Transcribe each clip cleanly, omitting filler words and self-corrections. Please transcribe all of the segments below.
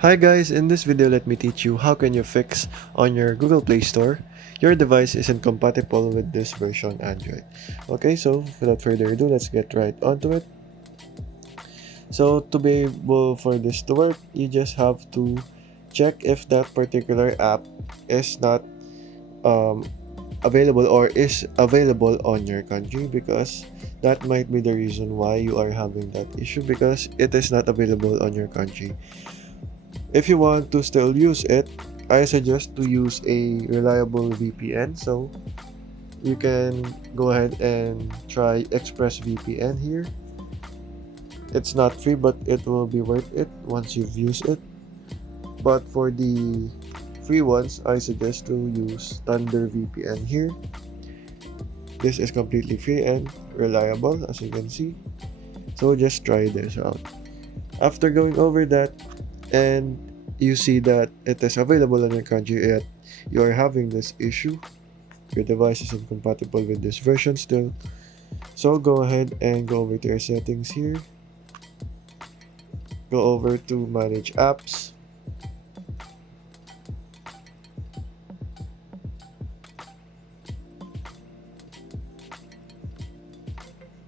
Hi guys, in this video let me teach you how can you fix on your Google Play Store your device isn't compatible with this version Android. Okay, so without further ado, let's get right onto it. So to be able for this to work, you just have to check if that particular app is not um, available or is available on your country, because that might be the reason why you are having that issue, because it is not available on your country. If you want to still use it, I suggest to use a reliable VPN. So you can go ahead and try ExpressVPN here. It's not free, but it will be worth it once you've used it. But for the free ones, I suggest to use Thunder VPN here. This is completely free and reliable, as you can see. So just try this out. After going over that, and you see that it is available in your country, yet you are having this issue, your device isn't compatible with this version still, so go ahead and go over to your settings here, go over to manage apps,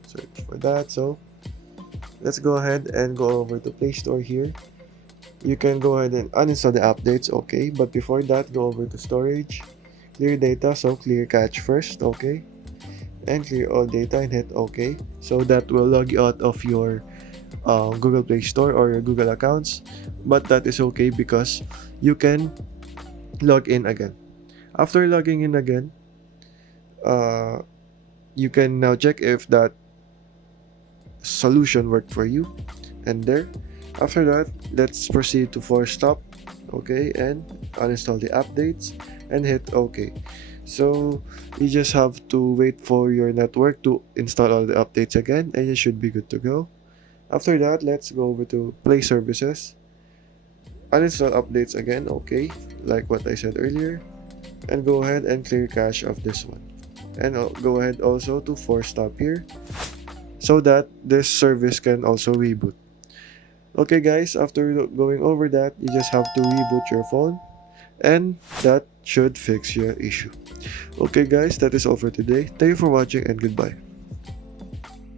search for that. So let's go ahead and go over to Play Store here. You can go ahead and uninstall the updates, okay, but before that, go over to storage, clear data, so clear cache first, okay, and clear all data and hit OK. So that will log you out of your Google Play Store or your Google accounts, but that is okay because you can log in again. After logging in again, uh, you can now check if that solution worked for you. And there, after that, let's proceed to force stop, okay, and uninstall the updates and hit OK. So you just have to wait for your network to install all the updates again, and you should be good to go. After that, let's go over to Play Services, uninstall updates again, okay, like what I said earlier, and go ahead and clear cache of this one. And go ahead also to force stop here, so that this service can also reboot. Okay guys, after going over that, you just have to reboot your phone, and that should fix your issue. Okay guys, that is all for today. Thank you for watching and goodbye.